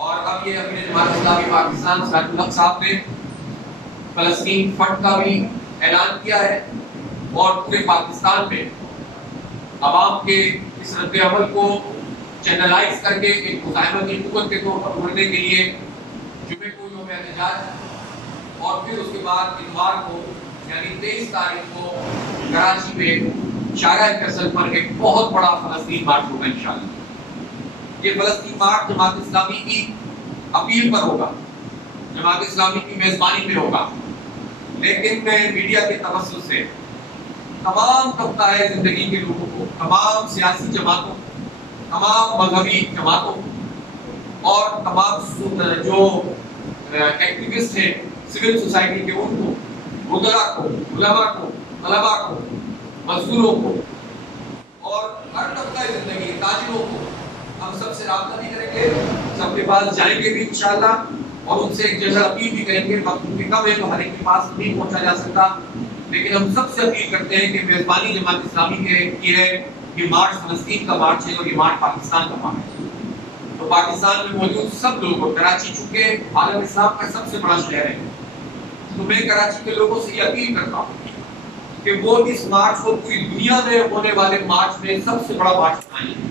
اور اب یہ امیر جماعت اسلامی پاکستان سراج الحق صاحب نے فلسطین فنڈ کا بھی اعلان کیا ہے اور پورے پاکستان میں عوام کے اس رد عمل کو چینلائز کر کے ایک مزاحمتی قوت کے طور پر ابھرنے کے لیے جمعے کو یوم احتجاج اور پھر اس کے بعد اتوار کو یعنی 23 تاریخ کو کراچی میں شارع فیصل پر ایک بہت بڑا فلسطین مارچ ہوگا انشاءاللہ۔ یہ فلسطین مارچ جماعت اسلامی کی اپیل پر ہوگا، جماعت اسلامی کی میزبانی میں ہوگا، لیکن میڈیا کے توسط سے تمام طبقہ زندگی کے لوگوں کو، تمام سیاسی جماعتوں، تمام مذہبی جماعتوں اور تمام جو ایکٹیوسٹ ہیں سول سوسائٹی کے، ان کو، وزراء کو، علماء کو، طلباء کو، مزدوروں کو اور ہر طبقہ زندگی، تاجروں کو ہم سب سے رابطہ بھی کریں گے، سب کے پاس جائیں گے بھی انشاءاللہ اور ان سے ایک جیسا اپیل بھی کریں گے۔ وقت بھی کم ہے تو ہر ایک کے پاس نہیں پہنچا جا سکتا، لیکن ہم سب سے اپیل کرتے ہیں کہ میزبانی جماعت اسلامی کی ہے، یہ مارچ فلسطین کا مارچ ہے اور یہ مارچ پاکستان کا مارچ ہے۔ تو پاکستان میں موجود سب لوگوں، کراچی چونکہ عالم اسلام کا سب سے بڑا شہر ہے، تو میں کراچی کے لوگوں سے یہ اپیل کرتا ہوں کہ وہ اس مارچ کو پوری دنیا میں ہونے والے مارچ میں سب سے بڑا مارچ بنائیں۔